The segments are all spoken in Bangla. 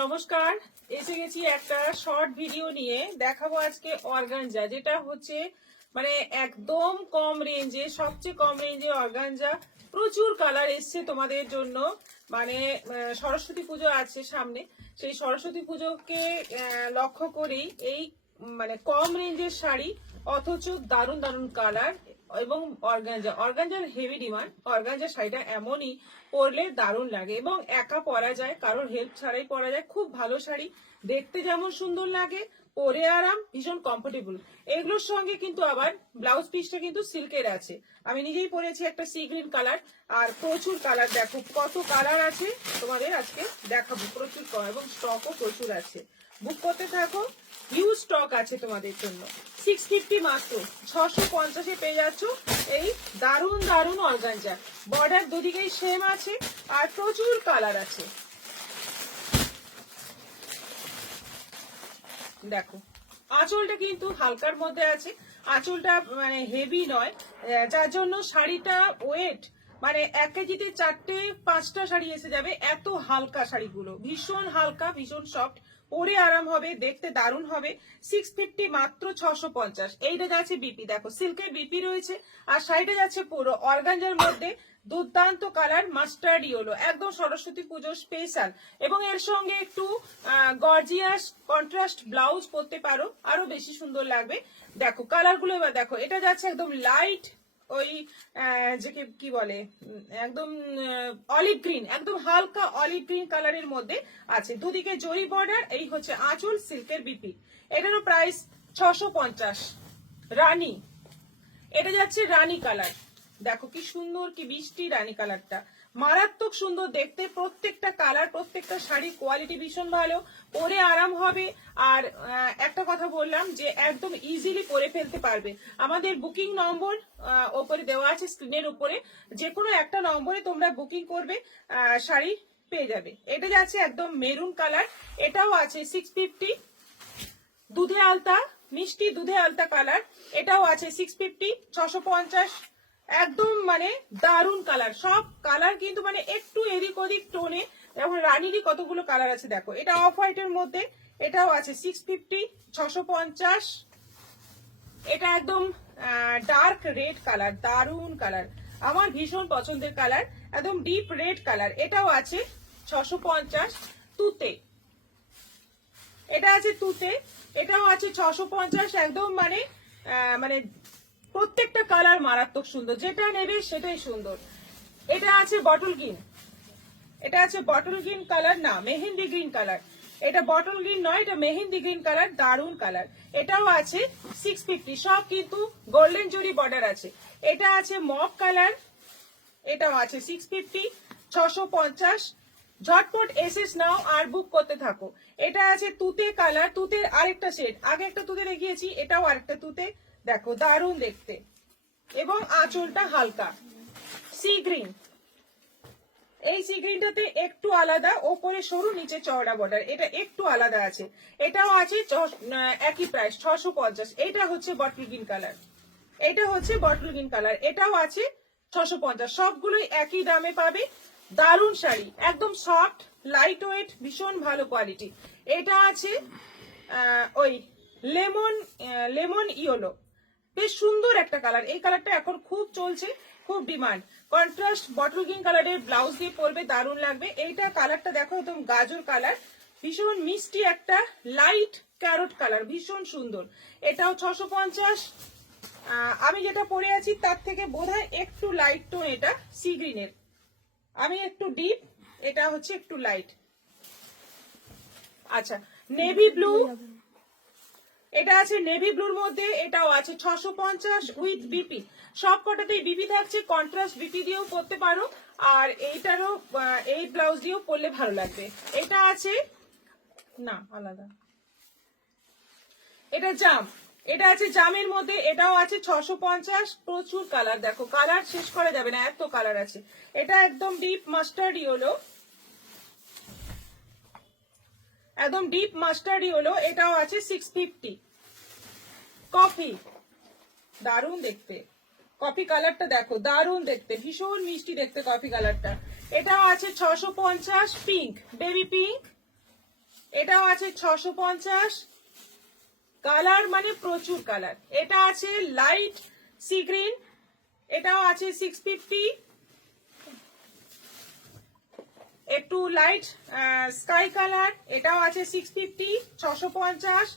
নমস্কার, এসে গেছি একটা শর্ট ভিডিও নিয়ে। দেখাবো আজকে অর্গানজা, যেটা হচ্ছে মানে একদম কম রেঞ্জে, সবচেয়ে কম রেঞ্জে অর্গানজা। প্রচুর কালার এসছে তোমাদের জন্য। মানে সরস্বতী পুজো আছে সামনে, সেই সরস্বতী পুজোকে লক্ষ্য করেই এই মানে কম রেঞ্জের শাড়ি, অথচ দারুণ দারুণ কালার এবং অর্গানজার হেভি ডিমান্ড। অর্গানজা শাড়িটা এমনই পরলে দারুণ লাগে এবং একা পরা যায়, কারোর হেল্প ছাড়াই পরা যায়। খুব ভালো শাড়ি, দেখতে যেমন সুন্দর লাগে, পরে আরাম, ভীষণ কমফোর্টেবল। এগুলোর সঙ্গে কিন্তু আবার ব্লাউজ পিসটা কিন্তু সিল্কের আছে। আমি নিজেই পরেছি একটা সি গ্রিন কালার, আর প্রচুর কালার, দেখো কত কালার আছে তোমাদের আজকে দেখাবো। প্রচুর এবং স্টকও প্রচুর আছে। বুক করতে থাকো, হিউজ স্টক আছে তোমাদের জন্য। 650 মাত্র, 650-এ পেয়ে যাচ্ছ এই দারুণ দারুণ অর্গানজা। বর্ডার দুদিকেই সেম আছে আর প্রচুর কালার আছে। দেখো আঁচলটা কিন্তু হালকার মধ্যে আছে, আঁচলটা মানে হেভি নয়, যার জন্য শাড়িটা ওয়েট মানে 1 কেজিতে 4-5টা শাড়ি এসে যাবে। এত হালকা শাড়িগুলো, ভীষণ হালকা, ভীষণ সফট, পরে আরাম হবে, দেখতে দারুণ হবে। 650 মাত্র 650। এইটা যাচ্ছে বিপি, দেখো সিল্কের বিপি রয়েছে, আর শাড়িটা যাচ্ছে পুরো অর্গানজার মধ্যে। দুর্দান্ত কালার, মাস্টার্ড ইয়েলো, একদম সরস্বতী পুজো স্পেশাল। এবং এর সঙ্গে একটু গর্জিয়াস কন্ট্রাস্ট ব্লাউজ পরতে পারো, আরো বেশি সুন্দর লাগবে। দেখো কালার গুলো এবার দেখো, এটা যাচ্ছে একদম লাইট ওই যে কি বলে একদম অলিভ গ্রিন, একদম হালকা অলিভ গ্রিন কালারের মধ্যে আছে। দুদিকে জরি বর্ডার, এই হচ্ছে আঁচল, সিল্কের বিপি। এটারও প্রাইস 650। রানী, এটা যাচ্ছে রানী কালার, দেখো কি সুন্দর, কি বৃষ্টি রানী কালারটা, মারাত্মক সুন্দর দেখতে। প্রত্যেকটা কালার, প্রত্যেকটা শাড়ির কোয়ালিটি ভীষণ ভালো, পরে আরাম হবে। আর একটা কথা বললাম যে একদম ইজিলি পরে ফেলতে পারবে। আমাদের বুকিং নম্বর ওপরে দেওয়া আছে স্ক্রিনের উপরে, যে কোনো একটা নম্বরে তোমরা বুকিং করবে, শাড়ি পেয়ে যাবে। এটা যাচ্ছে একদম মেরুন কালার, এটাও আছে 650। দুধে আলতা, মিষ্টি দুধে আলতা কালার, এটাও আছে 650, 650। একদম মানে দারুণ কালার, সব কালার কিন্তু মানে একটু এদিক ওদিক টোনে। যেমন রানীরই কতগুলো কালার আছে দেখো। এটা অফ হোয়াইটের মধ্যে, এটাও আছে 650, 650। এটা একদম ডার্ক রেড কালার, দারুণ কালার, আমার ভীষণ পছন্দের কালার, একদম ডিপ রেড কালার, এটাও আছে 650। তুতে, এটা আছে তুতে, এটাও আছে 650। একদম মানে মানে প্রত্যেকটা কালার মারাত্মক সুন্দর, যেটা নেবে সেটাই সুন্দর। এটা আছে বটল গ্রিন, এটা আছে বটল গ্রিন কালার, না মেহেন্দি গ্রিন কালার। এটা বটল গ্রিন নয়, এটা মেহেন্দি গ্রিন কালার, দারুণ কালার। এটাও আছে 650, সব কিন্তু গোল্ডেন জরি বর্ডার আছে। এটা আছে মভ কালার, এটাও আছে 650, 650। ঝটপট এসএস নাও আর বুক করতে থাকো। এটা আছে তুতে কালার, তুতের আরেকটা শেড, আগে একটা তুতে দেখিয়েছি, এটাও আরেকটা তুতে, দেখো দারুণ দেখতে এবং আঁচলটা হালকা। সি গ্রিন, এই সি গ্রিনটাতে একটু আলাদা, ওপরে সরু নিচে চওড়া বর্ডার, এটা একটু আলাদা আছে। এটাও আছে একই প্রাইস 650। এটা হচ্ছে বটল গ্রিন কালার, এটা হচ্ছে বটল গ্রিন কালার, এটাও আছে 650। সবগুলোই একই দামে পাবে। দারুণ শাড়ি, একদম সফট, লাইট ওয়েট, ভীষণ ভালো কোয়ালিটি। এটা আছে ওই লেমন লেমন ইয়েলো, বেশ সুন্দর একটা কালার। এই কালারটা এখন খুব চলছে, খুব ডিমান্ড। কন্ট্রাস্ট বটল গ্রিন কালারের ব্লাউজ দিয়ে পরবে, দারুণ লাগবে। এইটা কালারটা দেখো, একদম গাজর কালার, ভীষণ মিষ্টি একটা লাইট ক্যারট কালার, ভীষণ সুন্দর। এটাও 650। আমি যেটা পরে আছি তার থেকে বোধহয় একটু লাইট টোন, এটা সি গ্রিনের, আমি একটু ডিপ, এটা হচ্ছে একটু লাইট। আচ্ছা, নেভি ব্লু, এটা আছে নেভি ব্লুর মধ্যে, এটাও আছে 650 উইথ বিপি। সব কটাতেই বিপি থাকছে, কন্ট্রাস্ট বিপি দিয়েও পরতে পারো, আর এইটারও এই ব্লাউজ দিয়েও পরলে ভালো লাগবে। এটা আছে না আলাদা, এটা জাম, এটা আছে জামের মধ্যে, এটাও আছে 650। প্রচুর কালার, দেখো কালার শেষ করা যাবে না, এত কালার আছে। এটা একদম ডিপ মাস্টার্ড ইয়েলো, একদম ডিপ মাস্টার্ড ইয়েলো, এটাও আছে 650। কফি, দারুণ দেখতে, কফি কালারটা দেখো দারুণ দেখতে, ভীষণ মিষ্টি দেখতে কফি কালারটা। এটাও আছে 650। পিঙ্ক, বেবি পিঙ্ক, এটাও আছে 650। কালার মানে প্রচুর কালার। এটা আছে লাইট সি গ্রিন, এটাও আছে 650। একটু লাইট স্কাই কালার, এটাও আছে 650, 650।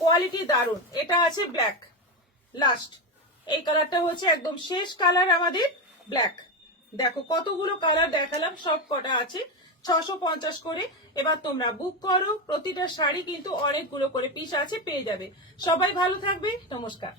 কোয়ালিটি দারুন। এটা আছে ব্ল্যাক লাস্ট, এই কালারটা হচ্ছে একদম শেষ কালার আমাদের ব্ল্যাক। দেখো কতগুলো কালার দেখালাম, সব কটা আছে 650 করে। এবার তোমরা বুক করো, প্রতিটা শাড়ি কিন্তু অনেকগুলো করে পিস আছে, পেয়ে যাবে। সবাই ভালো থাকবে, নমস্কার।